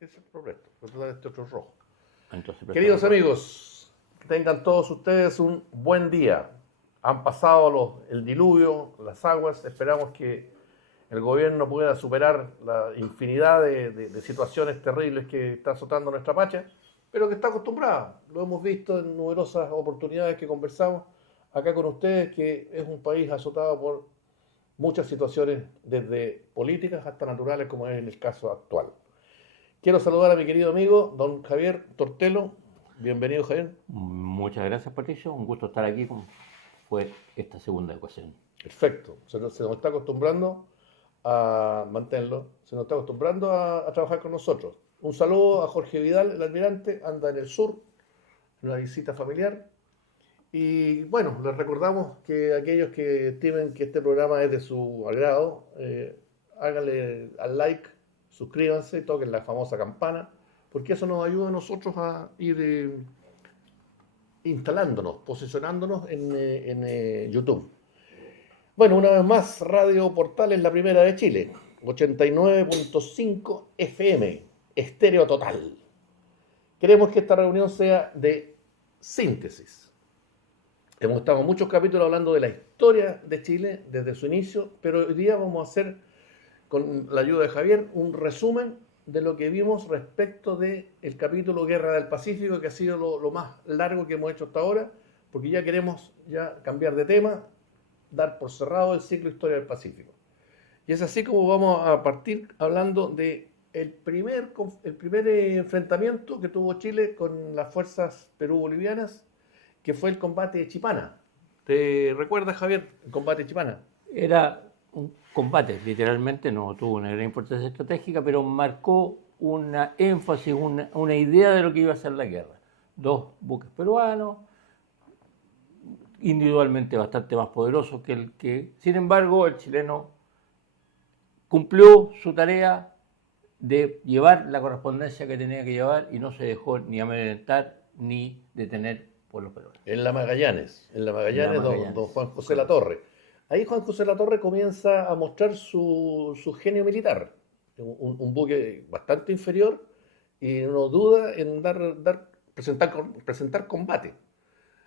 Ese es el progreso, retroceder este otro rojo. Entonces, Queridos amigos, que tengan todos ustedes un buen día. Han pasado el diluvio, las aguas, esperamos que el gobierno pueda superar la infinidad de situaciones terribles que está azotando nuestra Pacha, pero que está acostumbrada. Lo hemos visto en numerosas oportunidades que conversamos acá con ustedes, que es un país azotado por muchas situaciones, desde políticas hasta naturales, como es en el caso actual. Quiero saludar a mi querido amigo, don Javier Tortelo. Bienvenido, Javier. Muchas gracias, Patricio. Un gusto estar aquí. Fue esta segunda ocasión. Perfecto. Se nos está acostumbrando a mantenerlo, se nos está acostumbrando a trabajar con nosotros. Un saludo a Jorge Vidal, el almirante, anda en el sur, en una visita familiar. Y bueno, les recordamos que aquellos que estimen que este programa es de su agrado, háganle al like, suscríbanse, toquen la famosa campana, porque eso nos ayuda a nosotros a ir instalándonos, posicionándonos en YouTube. Bueno, una vez más, Radio Portales, la primera de Chile, 89.5 FM, estéreo total. Queremos que esta reunión sea de síntesis. Hemos estado en muchos capítulos hablando de la historia de Chile desde su inicio, pero hoy día vamos a hacer, con la ayuda de Javier, un resumen de lo que vimos respecto del capítulo Guerra del Pacífico, que ha sido lo más largo que hemos hecho hasta ahora, porque ya queremos cambiar de tema, dar por cerrado el ciclo Historia del Pacífico. Y es así como vamos a partir hablando de el primer enfrentamiento que tuvo Chile con las fuerzas perú-bolivianas, que fue el combate de Chipana. ¿Te recuerdas, Javier, el combate de Chipana? Era un combate, literalmente, no tuvo una gran importancia estratégica, pero marcó una énfasis, una idea de lo que iba a ser la guerra. Dos buques peruanos, individualmente bastante más poderosos que el que... Sin embargo, el chileno cumplió su tarea de llevar la correspondencia que tenía que llevar y no se dejó ni amedrentar ni detener por los peruanos. En la Magallanes, don Juan José Latorre. Ahí Juan José Latorre comienza a mostrar su genio militar. Un buque bastante inferior y no duda en presentar combate.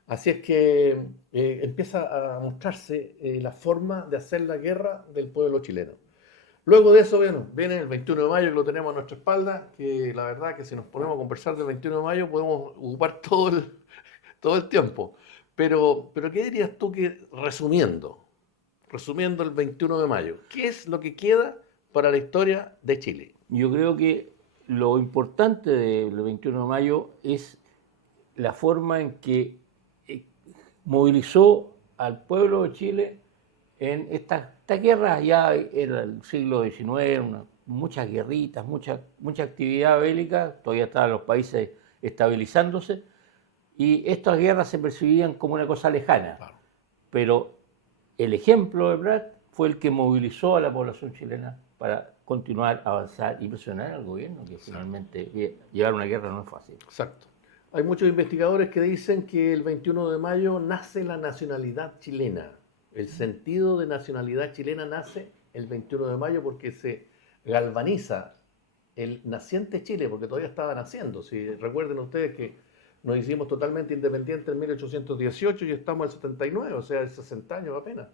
Así es que empieza a mostrarse la forma de hacer la guerra del pueblo chileno. Luego de eso, bueno, viene el 21 de mayo, que lo tenemos a nuestra espalda, que la verdad que si nos ponemos a conversar del 21 de mayo podemos ocupar todo el tiempo. Pero ¿qué dirías tú que, resumiendo el 21 de mayo, qué es lo que queda para la historia de Chile? Yo creo que lo importante del 21 de mayo es la forma en que movilizó al pueblo de Chile en esta guerra. Ya era el siglo XIX, muchas guerritas, mucha actividad bélica, todavía estaban los países estabilizándose, y estas guerras se percibían como una cosa lejana. Claro. Pero el ejemplo de Prat fue el que movilizó a la población chilena para continuar, avanzar y presionar al gobierno, que finalmente llevar una guerra no es fácil. Exacto. Hay muchos investigadores que dicen que el 21 de mayo nace la nacionalidad chilena. El sentido de nacionalidad chilena nace el 21 de mayo porque se galvaniza el naciente Chile, porque todavía estaba naciendo. Si recuerden ustedes que nos hicimos totalmente independientes en 1818 y estamos en el 79, o sea, 60 años apenas.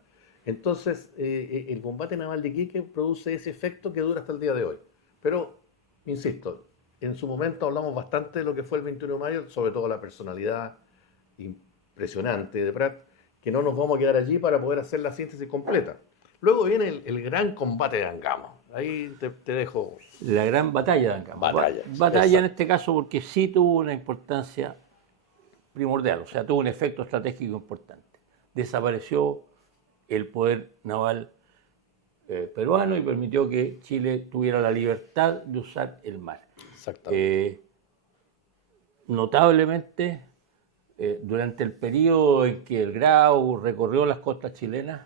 Entonces, el combate naval de Iquique produce ese efecto que dura hasta el día de hoy. Pero, insisto, en su momento hablamos bastante de lo que fue el 21 de mayo, sobre todo la personalidad impresionante de Prat, que no nos vamos a quedar allí para poder hacer la síntesis completa. Luego viene el gran combate de Angamos. Ahí te dejo. La gran batalla de Angamos. Batalla en este caso porque sí tuvo una importancia primordial, o sea, tuvo un efecto estratégico importante. Desapareció el poder naval peruano y permitió que Chile tuviera la libertad de usar el mar. Exactamente. Notablemente, durante el periodo en que el Grau recorrió las costas chilenas,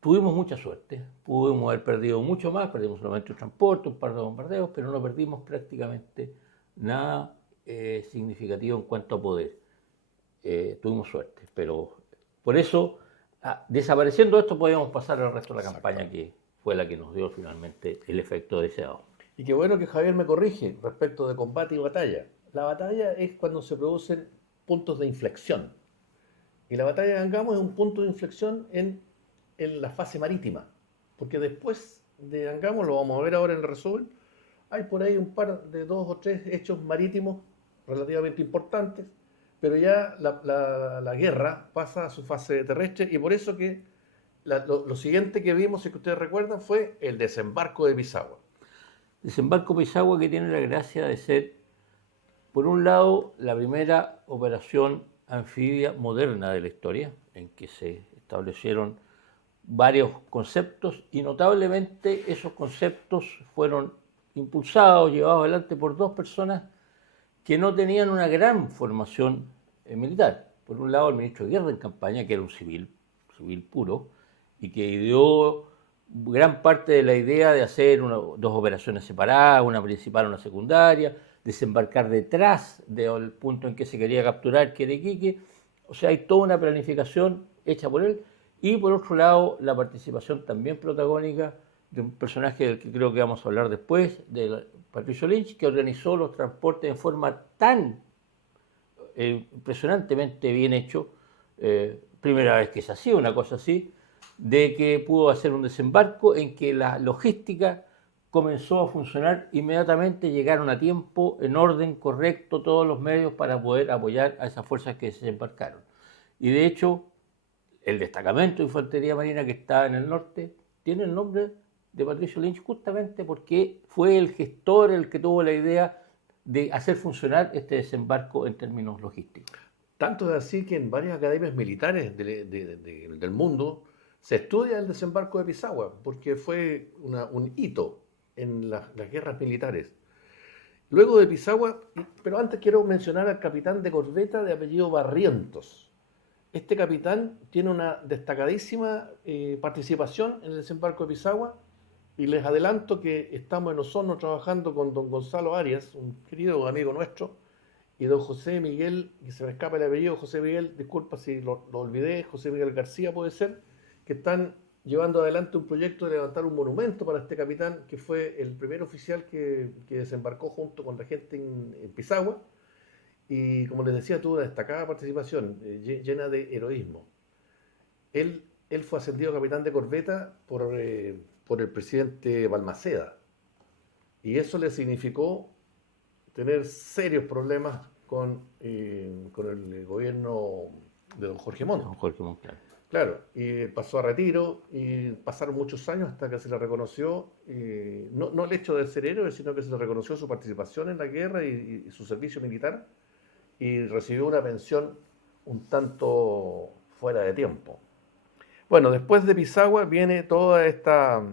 tuvimos mucha suerte. Pudimos haber perdido mucho más, perdimos solamente un transporte, un par de bombardeos, pero no perdimos prácticamente nada significativo en cuanto a poder. Tuvimos suerte, pero por eso, desapareciendo esto, podíamos pasar al resto de la campaña, que fue la que nos dio finalmente el efecto deseado. Y qué bueno que Javier me corrige respecto de combate y batalla. La batalla es cuando se producen puntos de inflexión. Y la batalla de Angamos es un punto de inflexión en la fase marítima. Porque después de Angamos, lo vamos a ver ahora en el resumen, hay por ahí un par de 2 o 3 hechos marítimos relativamente importantes, pero ya la guerra pasa a su fase terrestre y por eso que lo siguiente que vimos, si que ustedes recuerdan, fue el desembarco de Pisagua. Desembarco Pisagua, que tiene la gracia de ser, por un lado, la primera operación anfibia moderna de la historia, en que se establecieron varios conceptos y notablemente esos conceptos fueron impulsados, llevados adelante por 2 personas que no tenían una gran formación militar. Por un lado, el ministro de Guerra en campaña, que era un civil puro, y que ideó gran parte de la idea de hacer 2 operaciones separadas, una principal, una secundaria, desembarcar detrás del punto en que se quería capturar, que era Iquique. O sea, hay toda una planificación hecha por él. Y por otro lado, la participación también protagónica de un personaje del que creo que vamos a hablar después, de Patricio Lynch, que organizó los transportes en forma tan impresionantemente bien hecho, primera vez que se hacía una cosa así, de que pudo hacer un desembarco en que la logística comenzó a funcionar inmediatamente, llegaron a tiempo, en orden correcto, todos los medios para poder apoyar a esas fuerzas que se desembarcaron. Y de hecho, el destacamento de infantería marina que está en el norte tiene el nombre de Patricio Lynch justamente porque fue el gestor el que tuvo la idea de hacer funcionar este desembarco en términos logísticos. Tanto es así que en varias academias militares del mundo se estudia el desembarco de Pisagua, porque fue un hito en las guerras militares. Luego de Pisagua, pero antes quiero mencionar al capitán de corbeta de apellido Barrientos. Este capitán tiene una destacadísima participación en el desembarco de Pisagua y les adelanto que estamos en Osorno trabajando con don Gonzalo Arias, un querido amigo nuestro, y don José Miguel, que se me escapa el apellido, José Miguel, disculpa si lo olvidé, José Miguel García puede ser, que están llevando adelante un proyecto de levantar un monumento para este capitán, que fue el primer oficial que desembarcó junto con la gente en Pisagua, y como les decía, tuvo una destacada participación, llena de heroísmo. Él fue ascendido a capitán de corbeta por el presidente Balmaceda, y eso le significó tener serios problemas con el gobierno de don Jorge Montt. Don Jorge Montt, claro. Claro, y pasó a retiro y pasaron muchos años hasta que se le reconoció, no el hecho de ser héroe, sino que se le reconoció su participación en la guerra y su servicio militar y recibió una pensión un tanto fuera de tiempo. Bueno, después de Pisagua viene toda esta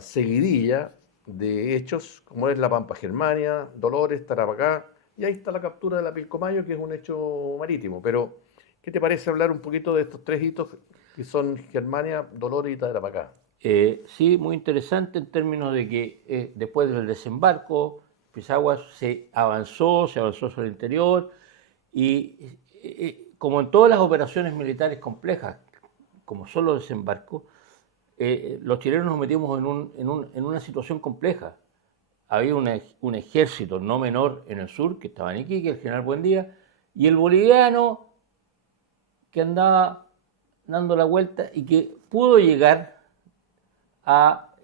seguidilla de hechos, como es la Pampa Germania, Dolores, Tarapacá, y ahí está la captura de la Pilcomayo, que es un hecho marítimo. Pero, ¿qué te parece hablar un poquito de estos 3 hitos que son Germania, Dolores y Tarapacá? Sí, muy interesante en términos de que después del desembarco, Pisagua se avanzó sobre el interior y como en todas las operaciones militares complejas, como son los desembarcos, los chilenos nos metimos en una situación compleja. Había un ejército no menor en el sur, que estaba en Iquique, el general Buendía, y el boliviano que andaba dando la vuelta y que pudo llegar a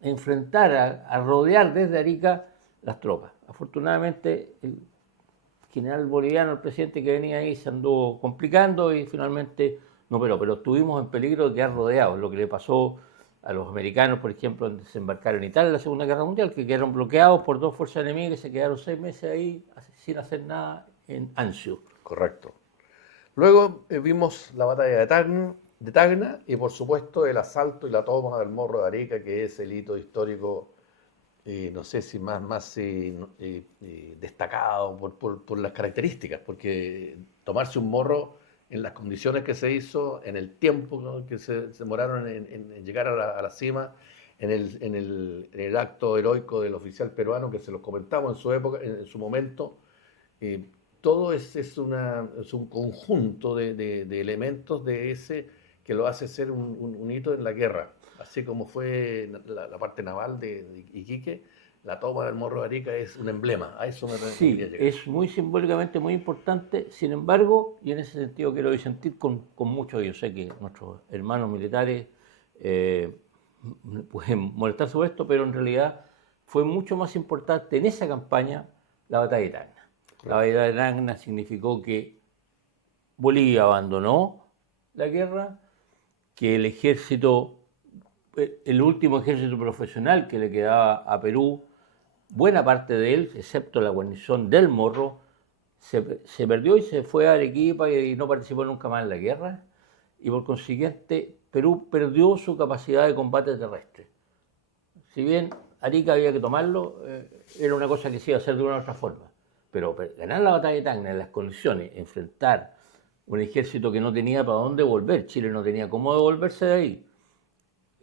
enfrentar, a rodear desde Arica las tropas. Afortunadamente, el general boliviano, el presidente que venía ahí, se anduvo complicando y finalmente no, pero estuvimos en peligro de quedar rodeados, lo que le pasó a los americanos, por ejemplo, en desembarcar en Italia en la Segunda Guerra Mundial, que quedaron bloqueados por 2 fuerzas enemigas y se quedaron 6 meses ahí sin hacer nada en Anzio. Correcto. Luego vimos la batalla de Tacna y por supuesto el asalto y la toma del Morro de Arica, que es el hito histórico, no sé si más destacado por las características, porque tomarse un morro en las condiciones que se hizo, en el tiempo, ¿no?, que se demoraron en llegar a la cima, en el acto heroico del oficial peruano, que se los comentamos en su época, en su momento, todo es un conjunto de elementos de ese que lo hace ser un hito en la guerra, así como fue la parte naval de Iquique. La toma del Morro de Arica es un emblema, a eso me quería Sí, llegar. es muy simbólicamente muy importante, sin embargo, y en ese sentido quiero disentir con muchos, yo sé que nuestros hermanos militares eh, pueden molestarse sobre esto, pero en realidad fue mucho más importante en esa campaña la batalla de Tacna. La Correcto. batalla de Tacna significó que Bolivia abandonó la guerra, que el ejército, el último ejército profesional que le quedaba a Perú, buena parte de él, excepto la guarnición del Morro, se perdió y se fue a Arequipa y no participó nunca más en la guerra. Y por consiguiente, Perú perdió su capacidad de combate terrestre. Si bien Arica había que tomarlo, era una cosa que se iba a hacer de una u otra forma. Pero ganar la batalla de Tacna en las condiciones, enfrentar un ejército que no tenía para dónde volver, Chile no tenía cómo devolverse de ahí,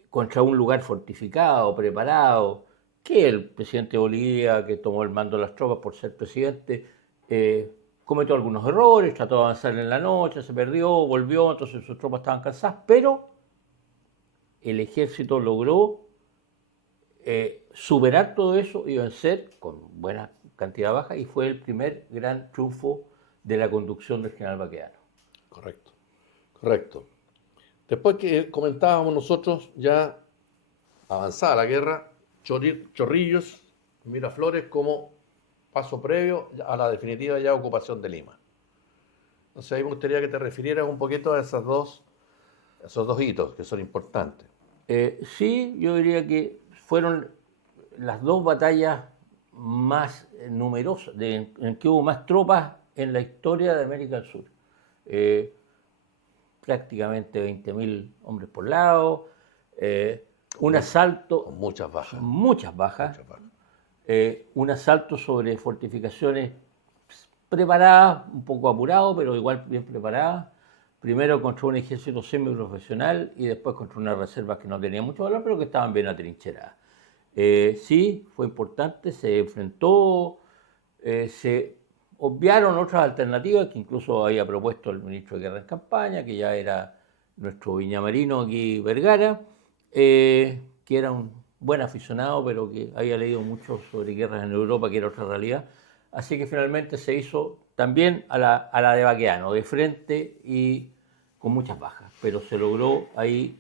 contra un lugar fortificado, preparado, que el presidente de Bolivia, que tomó el mando de las tropas por ser presidente, cometió algunos errores, trató de avanzar en la noche, se perdió, volvió, entonces sus tropas estaban cansadas, pero el ejército logró superar todo eso y vencer con buena cantidad baja, y fue el primer gran triunfo de la conducción del general Baqueano. Correcto, correcto. Después que comentábamos nosotros, ya avanzada la guerra, Chorrillos, Miraflores como paso previo a la definitiva ya ocupación de Lima. Entonces ahí me gustaría que te refirieras un poquito a esos dos hitos que son importantes. Sí, yo diría que fueron las dos batallas más numerosas, en que hubo más tropas en la historia de América del Sur. Eh, Prácticamente 20.000 hombres por lado, un asalto, Con muchas bajas. muchas bajas, Muchas bajas. un asalto sobre fortificaciones preparadas, un poco apurado, pero igual bien preparadas. Primero contra un ejército semiprofesional y después contra unas reservas que no tenían mucho valor, pero que estaban bien atrincheradas. Sí, fue importante, se enfrentó, se obviaron otras alternativas que incluso había propuesto el ministro de Guerra en campaña, que ya era nuestro viñamarino aquí, Vergara, que era un buen aficionado, pero que había leído mucho sobre guerras en Europa, que era otra realidad. Así que finalmente se hizo también a la de Baqueano, de frente y con muchas bajas, pero se logró ahí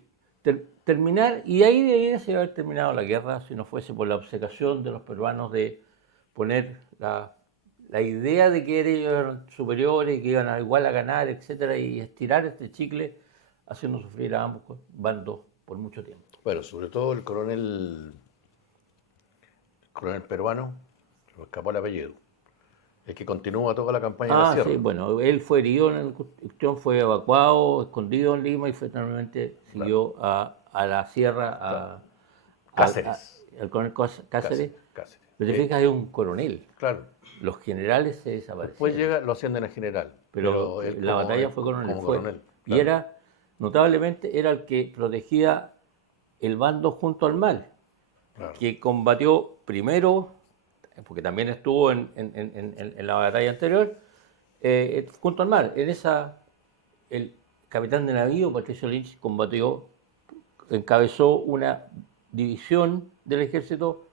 terminar, y ahí debería se haber terminado la guerra si no fuese por la obcecación de los peruanos de poner la idea de que eran superiores, que iban a igual a ganar, etcétera, y estirar este chicle haciendo sufrir a ambos bandos por mucho tiempo. Bueno, sobre todo el coronel peruano, se me escapó el apellido, el que continúa toda la campaña de la Sí, sierra. bueno, él fue herido en la cuestión, fue evacuado, escondido en Lima y finalmente siguió a la sierra, Claro. Cáceres. al coronel Cáceres. Cáceres. Pero te fijas, es un coronel. Claro. Los generales se Después desaparecieron. lo ascienden a general. Pero Él la batalla él fue coronel. como Fue, coronel. y era, notablemente, era el que protegía el bando junto al mal, Claro. que combatió primero, porque también estuvo en la batalla anterior, junto al mar. En esa, el capitán de navío, Patricio Lynch, encabezó una división del ejército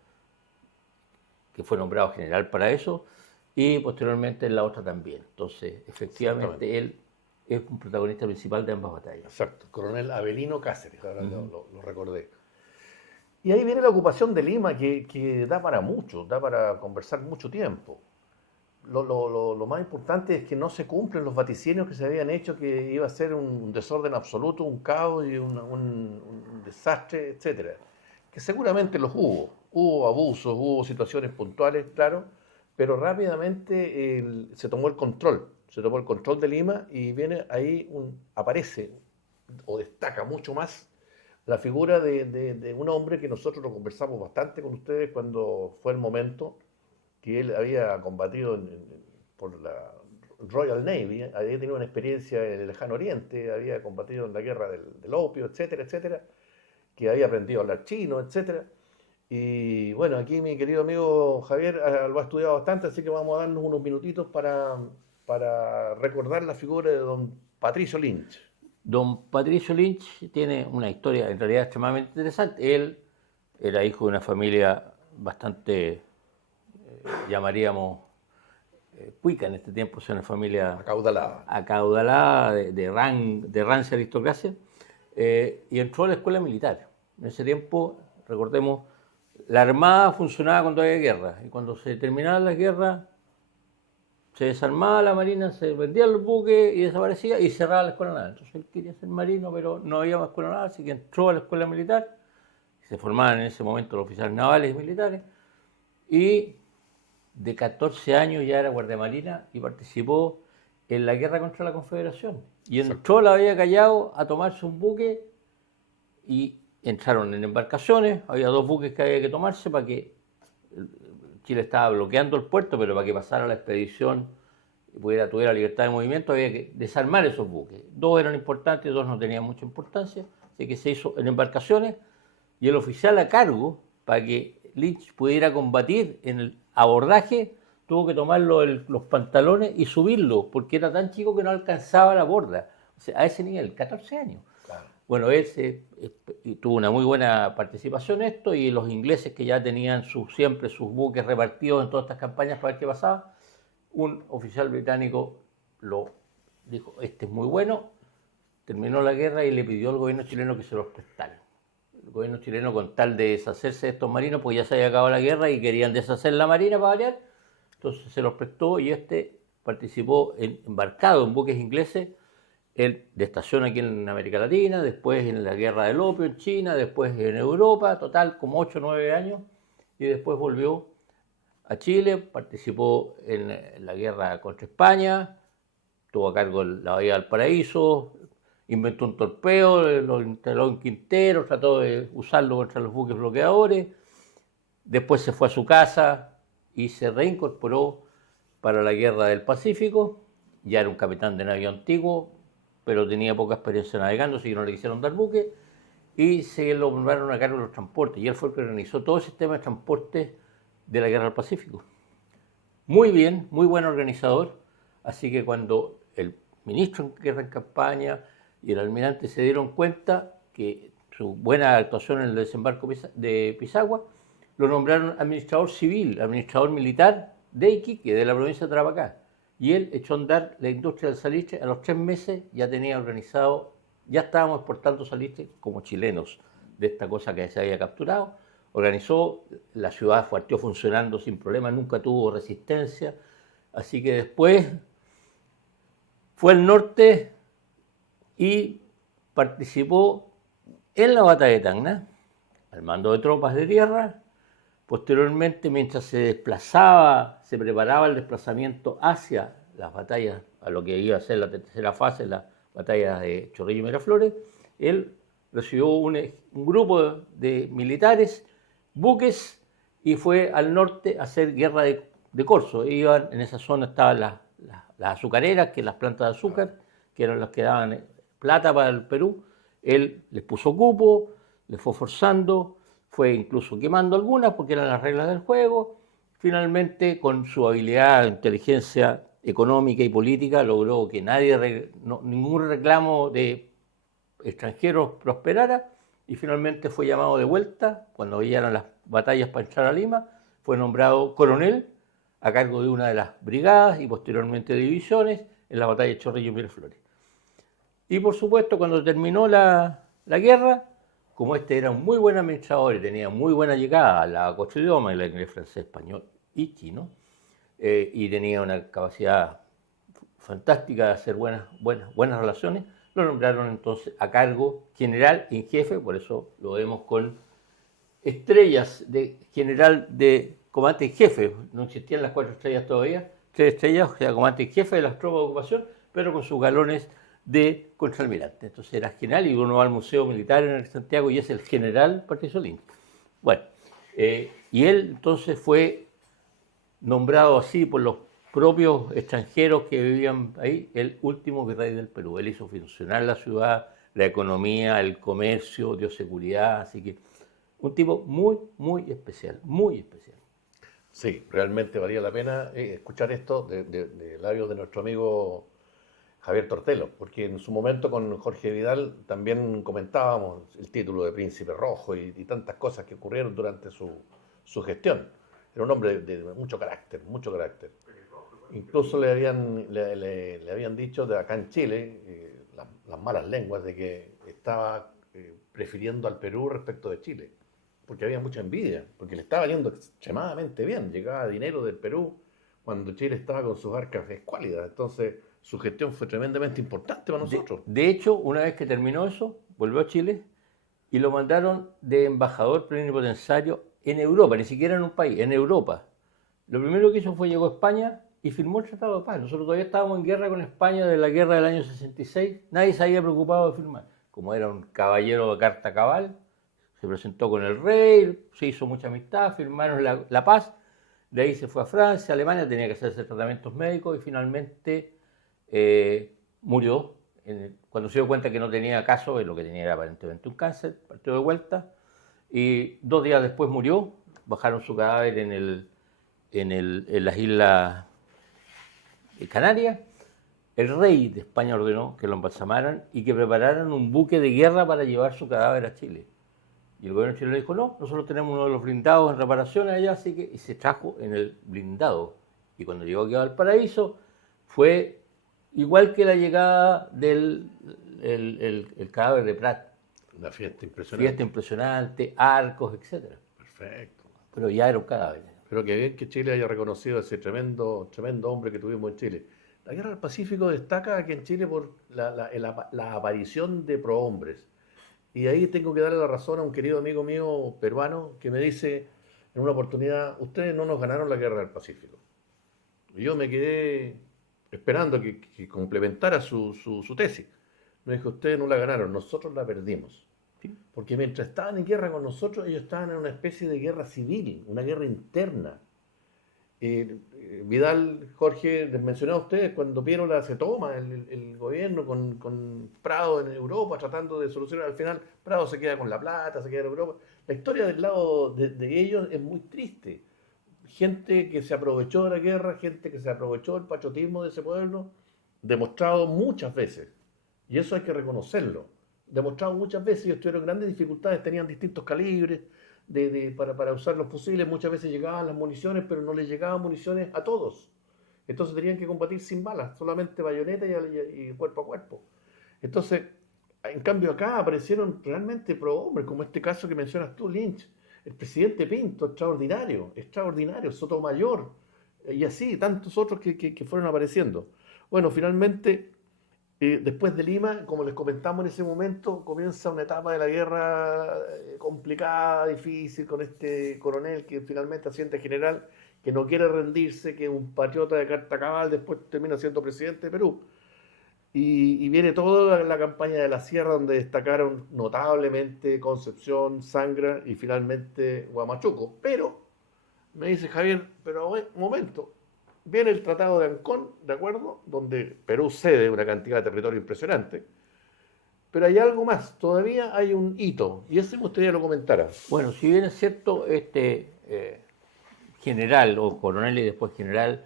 que fue nombrado general para eso, y posteriormente en la otra también. Entonces, efectivamente, él es un protagonista principal de ambas batallas. Exacto, coronel Avelino Cáceres, ahora lo recordé. Y ahí viene la ocupación de Lima, que da para mucho, da para conversar mucho tiempo. Lo más importante es que no se cumplen los vaticinios que se habían hecho, que iba a ser un desorden absoluto, un caos y un desastre, etcétera. Que seguramente los hubo. Hubo abusos, hubo situaciones puntuales, claro, pero rápidamente se tomó el control. Se tomó el control de Lima y viene ahí, aparece o destaca mucho más la figura de un hombre que nosotros lo conversamos bastante con ustedes cuando fue el momento que él había combatido por la Royal Navy, había tenido una experiencia en el Lejano Oriente, había combatido en la guerra del opio, etcétera, etcétera, que había aprendido a hablar chino, etcétera. Y bueno, aquí mi querido amigo Javier lo ha estudiado bastante, así que vamos a darnos unos minutitos para recordar la figura de don Patricio Lynch. Don Patricio Lynch tiene una historia en realidad extremadamente interesante. Él era hijo de una familia bastante, llamaríamos, cuica en este tiempo, es una familia acaudalada de rancia aristocracia, y entró a la escuela militar. En ese tiempo, recordemos, la Armada funcionaba cuando había guerra, y cuando se terminaban las guerras, se desarmaba la marina, se vendían los buques y desaparecía y cerraba la escuela naval. Entonces él quería ser marino, pero no había más escuela naval, así que entró a la escuela militar. Se formaban en ese momento los oficiales navales y militares. Y de 14 años ya era guardia marina y participó en la guerra contra la Confederación. Y entró a la Bahía Callao a tomarse un buque y entraron en embarcaciones. Había 2 buques que había que tomarse para que Chile estaba bloqueando el puerto, pero para que pasara la expedición y tuviera libertad de movimiento había que desarmar esos buques. 2 eran importantes, 2 no tenían mucha importancia, así que se hizo en embarcaciones y el oficial a cargo, para que Lynch pudiera combatir en el abordaje, tuvo que tomarlo los pantalones y subirlo, porque era tan chico que no alcanzaba la borda. O sea, a ese nivel, 14 años. Claro. Bueno, él tuvo una muy buena participación en esto y los ingleses que ya tenían siempre sus buques repartidos en todas estas campañas para ver qué pasaba, un oficial británico lo dijo, este es muy bueno, terminó la guerra y le pidió al gobierno chileno que se los prestara. El gobierno chileno, con tal de deshacerse de estos marinos, pues ya se había acabado la guerra y querían deshacer la marina para variar, entonces se los prestó y participó embarcado en buques ingleses. Él de estación aquí en América Latina, después en la guerra del opio en China, después en Europa, total como 8 o 9 años, y después volvió a Chile, participó en la guerra contra España, tuvo a cargo la Bahía del Paraíso, inventó un torpedo, lo instaló en Quintero, trató de usarlo contra los buques bloqueadores, después se fue a su casa y se reincorporó para la guerra del Pacífico, ya era un capitán de navío antiguo, pero tenía poca experiencia navegando, así que no le quisieron dar buque, y se lo nombraron a cargo de los transportes, y él fue el que organizó todo el sistema de transporte de la Guerra del Pacífico. Muy bien, muy buen organizador, así que cuando el ministro en guerra en campaña y el almirante se dieron cuenta que su buena actuación en el desembarco de Pisagua, lo nombraron administrador civil, administrador militar de Iquique, de la provincia de Tarapacá. Y él echó a andar la industria del salitre. A los 3 meses ya tenía organizado, ya estábamos exportando salitre como chilenos de esta cosa que se había capturado. Organizó, la ciudad partió funcionando sin problema, nunca tuvo resistencia. Así que después fue al norte y participó en la batalla de Tacna, al mando de tropas de tierra. Posteriormente, mientras se desplazaba, se preparaba el desplazamiento hacia las batallas, a lo que iba a ser la tercera fase, las batallas de Chorrillos y Miraflores, él recibió un grupo de militares, buques, y fue al norte a hacer guerra de corso. En esa zona estaban las azucareras, que las plantas de azúcar, que eran las que daban plata para el Perú. Él les puso cupo, les fue forzando, fue incluso quemando algunas porque eran las reglas del juego. Finalmente, con su habilidad, inteligencia económica y política, logró que ningún reclamo de extranjeros prosperara y finalmente fue llamado de vuelta cuando eran las batallas para entrar a Lima. Fue nombrado coronel a cargo de una de las brigadas y posteriormente de divisiones en la batalla de Chorrillos y Miraflores. Y por supuesto, cuando terminó la guerra, como era un muy buen administrador y tenía muy buena llegada a la 4 idiomas, el inglés, francés, español y chino, y tenía una capacidad fantástica de hacer buenas relaciones, lo nombraron entonces a cargo general en jefe, por eso lo vemos con estrellas de general de comandante en jefe, no existían las 4 estrellas todavía, 3 estrellas, o sea, comandante en jefe de las tropas de ocupación, pero con sus galones de contraalmirante. Entonces era general y uno va al Museo Militar en Santiago y es el general Patricio Lynch. Bueno, y él entonces fue nombrado así por los propios extranjeros que vivían ahí, el último virrey del Perú. Él hizo funcionar la ciudad, la economía, el comercio, dio seguridad, así que un tipo muy, muy especial, muy especial. Sí, realmente valía la pena escuchar esto de labios de nuestro amigo Javier Tortelo, porque en su momento con Jorge Vidal también comentábamos el título de Príncipe Rojo y tantas cosas que ocurrieron durante su gestión. Era un hombre de mucho carácter, mucho carácter. Incluso le habían dicho de acá en Chile, las malas lenguas, de que estaba prefiriendo al Perú respecto de Chile, porque había mucha envidia, porque le estaba yendo extremadamente bien, llegaba dinero del Perú cuando Chile estaba con sus arcas escuálidas, entonces su gestión fue tremendamente importante para nosotros. De hecho, una vez que terminó eso, volvió a Chile y lo mandaron de embajador plenipotenciario en Europa, ni siquiera en un país, en Europa. Lo primero que hizo fue llegó a España y firmó el Tratado de Paz. Nosotros todavía estábamos en guerra con España de la guerra del año 66. Nadie se había preocupado de firmar. Como era un caballero de carta cabal, se presentó con el rey, se hizo mucha amistad, firmaron la paz. De ahí se fue a Francia, Alemania, tenía que hacerse tratamientos médicos y finalmente murió. Cuando se dio cuenta que no tenía caso, lo que tenía era aparentemente un cáncer, partió de vuelta y 2 días después murió. Bajaron su cadáver en las Islas Canarias. El rey de España ordenó que lo embalsamaran y que prepararan un buque de guerra para llevar su cadáver a Chile. Y el gobierno chileno dijo, no, nosotros tenemos uno de los blindados en reparaciones allá, así que y se trajo en el blindado. Y cuando llegó aquí a Valparaíso, fue igual que la llegada del el cadáver de Prat. Una fiesta impresionante, arcos, etc. Perfecto. Pero ya era un cadáver. Pero que bien que Chile haya reconocido a ese tremendo hombre que tuvimos en Chile. La Guerra del Pacífico destaca aquí en Chile por la aparición de prohombres. Y ahí tengo que darle la razón a un querido amigo mío peruano que me dice en una oportunidad, ustedes no nos ganaron la Guerra del Pacífico. Y yo me quedé esperando que complementara su tesis. Me dijo, ustedes no la ganaron, nosotros la perdimos. ¿Sí? Porque mientras estaban en guerra con nosotros, ellos estaban en una especie de guerra civil, una guerra interna. Vidal, Jorge, les mencioné a ustedes cuando Piérola se toma el gobierno con Prado en Europa, tratando de solucionar. Al final, Prado se queda con la plata, se queda en Europa. La historia del lado de ellos es muy triste. Gente que se aprovechó de la guerra, gente que se aprovechó del patriotismo de ese pueblo, demostrado muchas veces. Y eso hay que reconocerlo. Demostrado muchas veces, ellos tuvieron grandes dificultades, tenían distintos calibres para usar los fusiles, muchas veces llegaban las municiones, pero no les llegaban municiones a todos. Entonces tenían que combatir sin balas, solamente bayoneta y cuerpo a cuerpo. Entonces, en cambio acá aparecieron realmente prohombres, como este caso que mencionas tú, Lynch, el presidente Pinto, extraordinario, Sotomayor, y así, tantos otros que fueron apareciendo. Bueno, finalmente, después de Lima, como les comentamos en ese momento, comienza una etapa de la guerra complicada, difícil, con este coronel que finalmente asciende a general, que no quiere rendirse, que es un patriota de carta cabal, después termina siendo presidente de Perú. Y viene toda la campaña de la Sierra, donde destacaron notablemente Concepción, Sangra y finalmente Huamachuco. Pero, me dice Javier, pero un momento, viene el Tratado de Ancón, ¿de acuerdo? Donde Perú cede una cantidad de territorio impresionante. Pero hay algo más, todavía hay un hito, y ese me gustaría lo comentara. Bueno, si bien es cierto, general o coronel y después general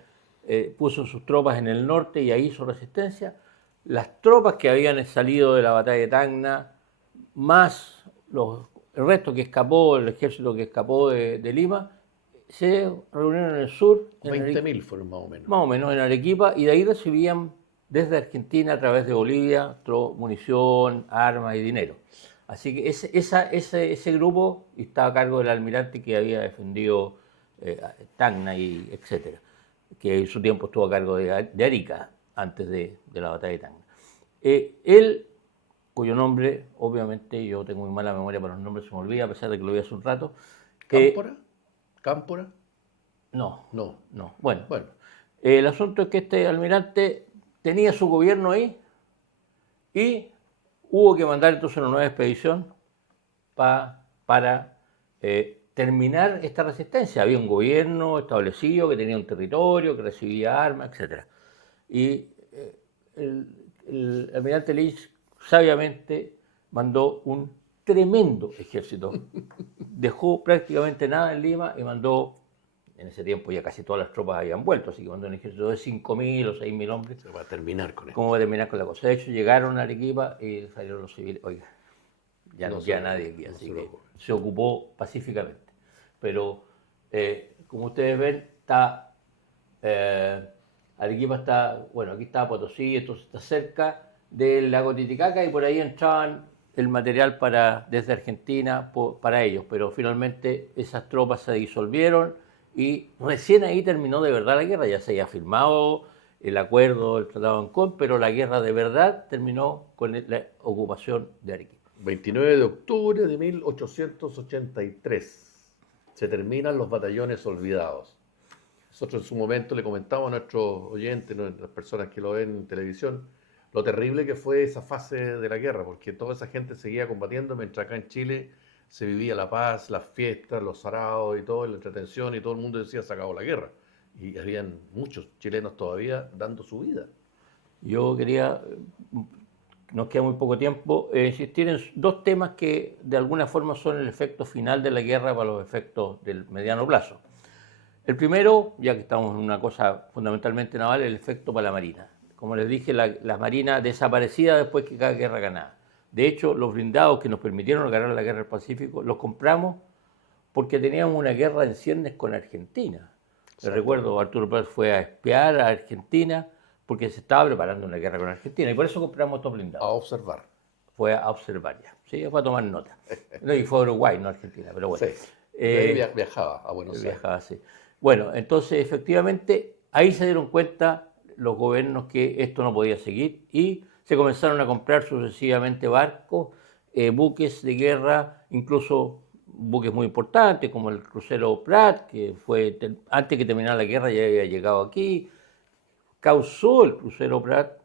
puso sus tropas en el norte y ahí hizo resistencia, las tropas que habían salido de la batalla de Tacna, más el resto que escapó, el ejército que escapó de Lima, se reunieron en el sur. 20.000 fueron más o menos. Más o menos en Arequipa, y de ahí recibían desde Argentina a través de Bolivia munición, armas y dinero. Así que ese grupo estaba a cargo del almirante que había defendido Tacna y etcétera, que en su tiempo estuvo a cargo de Arica antes de la batalla de Tacna. Él, cuyo nombre, obviamente, yo tengo muy mala memoria para los nombres, se me olvida, a pesar de que lo vi hace un rato. ¿Cámpora? No. Bueno. El asunto es que este almirante tenía su gobierno ahí y hubo que mandar entonces una nueva expedición para terminar esta resistencia. Había un gobierno establecido que tenía un territorio, que recibía armas, etc. Y el almirante Lynch sabiamente mandó un tremendo ejército. Dejó prácticamente nada en Lima y mandó en ese tiempo ya casi todas las tropas habían vuelto, así que cuando un ejército de 5.000 o 6.000 hombres, Se va a terminar con esto. ¿cómo va a terminar con la cosa? De hecho, llegaron a Arequipa y salieron los civiles, oiga, ya no queda nadie aquí, así que se ocupó pacíficamente. Pero, como ustedes ven, Arequipa está, bueno, aquí está Potosí, entonces está cerca del lago Titicaca y por ahí entraban el material desde Argentina para ellos, pero finalmente esas tropas se disolvieron y recién ahí terminó de verdad la guerra. Ya se había firmado el acuerdo, el tratado de Ancón, pero la guerra de verdad terminó con la ocupación de Arequipa. 29 de octubre de 1883 se terminan los batallones olvidados. Nosotros en su momento le comentamos a nuestros oyentes, las personas que lo ven en televisión, lo terrible que fue esa fase de la guerra, porque toda esa gente seguía combatiendo, mientras acá en Chile se vivía la paz, las fiestas, los saraos y todo, la entretención, y todo el mundo decía se acabó la guerra. Y habían muchos chilenos todavía dando su vida. Yo quería, nos queda muy poco tiempo, insistir en dos temas que de alguna forma son el efecto final de la guerra para los efectos del mediano plazo. El primero, ya que estamos en una cosa fundamentalmente naval, el efecto para la Marina. Como les dije, la Marina desaparecía después que cada guerra ganaba. De hecho, los blindados que nos permitieron ganar la guerra del Pacífico los compramos porque teníamos una guerra en ciernes con Argentina. Les recuerdo, Arturo Prat fue a espiar a Argentina porque se estaba preparando una guerra con Argentina y por eso compramos estos blindados. A observar. Fue a observar ya, ¿sí? Fue a tomar nota. No, y fue a Uruguay, no a Argentina, pero bueno. Sí. Ahí viajaba a Buenos Aires. Viajaba, sí. Bueno, entonces efectivamente ahí se dieron cuenta los gobiernos que esto no podía seguir y se comenzaron a comprar sucesivamente barcos, buques de guerra, incluso buques muy importantes como el crucero Prat, que fue antes que terminara la guerra ya había llegado aquí. Causó el crucero Prat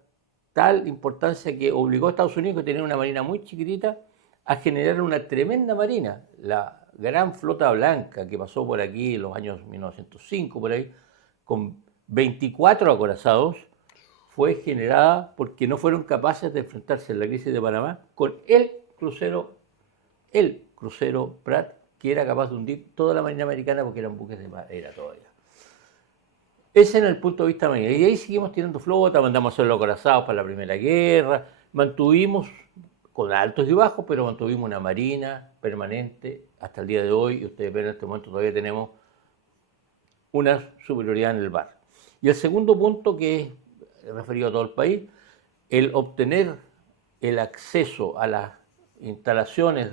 tal importancia que obligó a Estados Unidos, que tenía una marina muy chiquitita, a generar una tremenda marina. La gran flota blanca que pasó por aquí en los años 1905, por ahí, con 24 acorazados, fue generada porque no fueron capaces de enfrentarse en la crisis de Panamá con el crucero Prat, que era capaz de hundir toda la marina americana porque eran buques de madera todavía. Ese era el punto de vista marino. Y ahí seguimos tirando flota, mandamos a hacer los acorazados para la Primera Guerra, mantuvimos, con altos y bajos, pero mantuvimos una marina permanente hasta el día de hoy, y ustedes ven en este momento todavía tenemos una superioridad en el mar. Y el segundo punto, que es referido a todo el país, el obtener el acceso a las instalaciones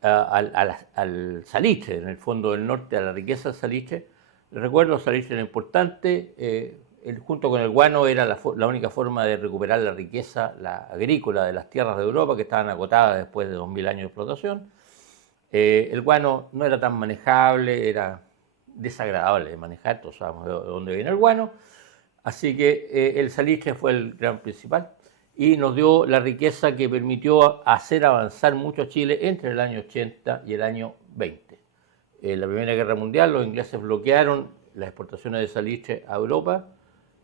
al salitre, en el fondo del norte, a la riqueza del salitre. Recuerdo, el salitre era importante, junto con el guano era la única forma de recuperar la riqueza agrícola de las tierras de Europa que estaban agotadas después de 2000 años de explotación. El guano no era tan manejable, era desagradable de manejar, todos sabemos de dónde viene el guano, así que el salitre fue el gran principal y nos dio la riqueza que permitió hacer avanzar mucho a Chile entre el año 80 y el año 20. En la Primera Guerra Mundial los ingleses bloquearon las exportaciones de salitre a Europa,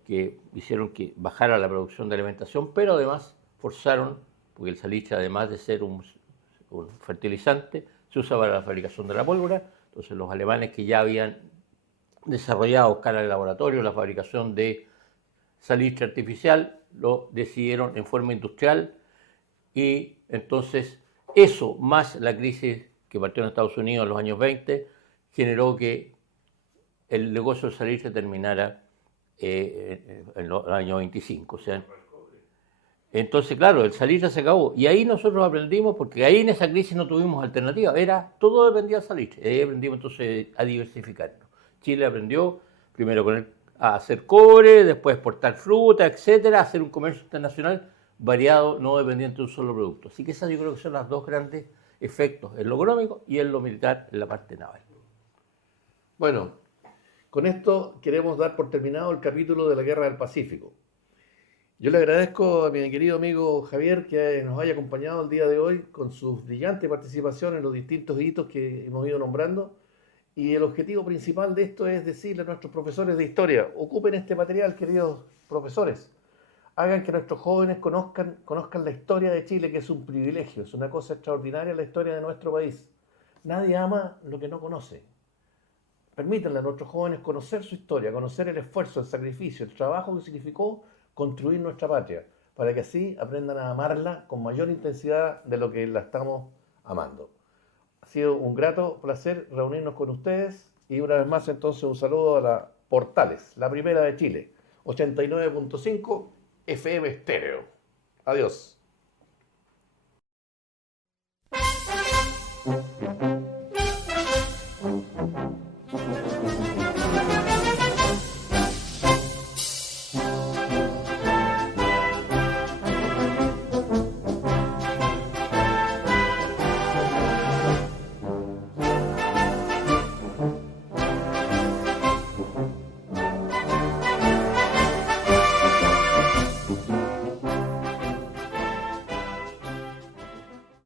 que hicieron que bajara la producción de alimentación, pero además forzaron, porque el salitre además de ser un fertilizante, se usa para la fabricación de la pólvora. Entonces los alemanes, que ya habían desarrollado a escala de laboratorio la fabricación de salitre artificial, lo decidieron en forma industrial, y entonces eso, más la crisis que partió en Estados Unidos en los años 20, generó que el negocio del salitre terminara en los años 25. O sea, entonces, claro, el salitre se acabó. Y ahí nosotros aprendimos, porque ahí en esa crisis no tuvimos alternativa, todo dependía del salitre. Ahí aprendimos entonces a diversificarnos. Chile aprendió primero a hacer cobre, después exportar fruta, etcétera, hacer un comercio internacional variado, no dependiente de un solo producto. Así que esas yo creo que son los dos grandes efectos, en lo económico y en lo militar, en la parte naval. Bueno, con esto queremos dar por terminado el capítulo de la Guerra del Pacífico. Yo le agradezco a mi querido amigo Javier que nos haya acompañado el día de hoy con su brillante participación en los distintos hitos que hemos ido nombrando. Y el objetivo principal de esto es decirle a nuestros profesores de historia: ocupen este material, queridos profesores. Hagan que nuestros jóvenes conozcan la historia de Chile, que es un privilegio, es una cosa extraordinaria la historia de nuestro país. Nadie ama lo que no conoce. permítanle a nuestros jóvenes conocer su historia, conocer el esfuerzo, el sacrificio, el trabajo que significó construir nuestra patria, para que así aprendan a amarla con mayor intensidad de lo que la estamos amando. Ha sido un grato placer reunirnos con ustedes y una vez más entonces un saludo a la Portales, la primera de Chile, 89.5 FM Estéreo. Adiós.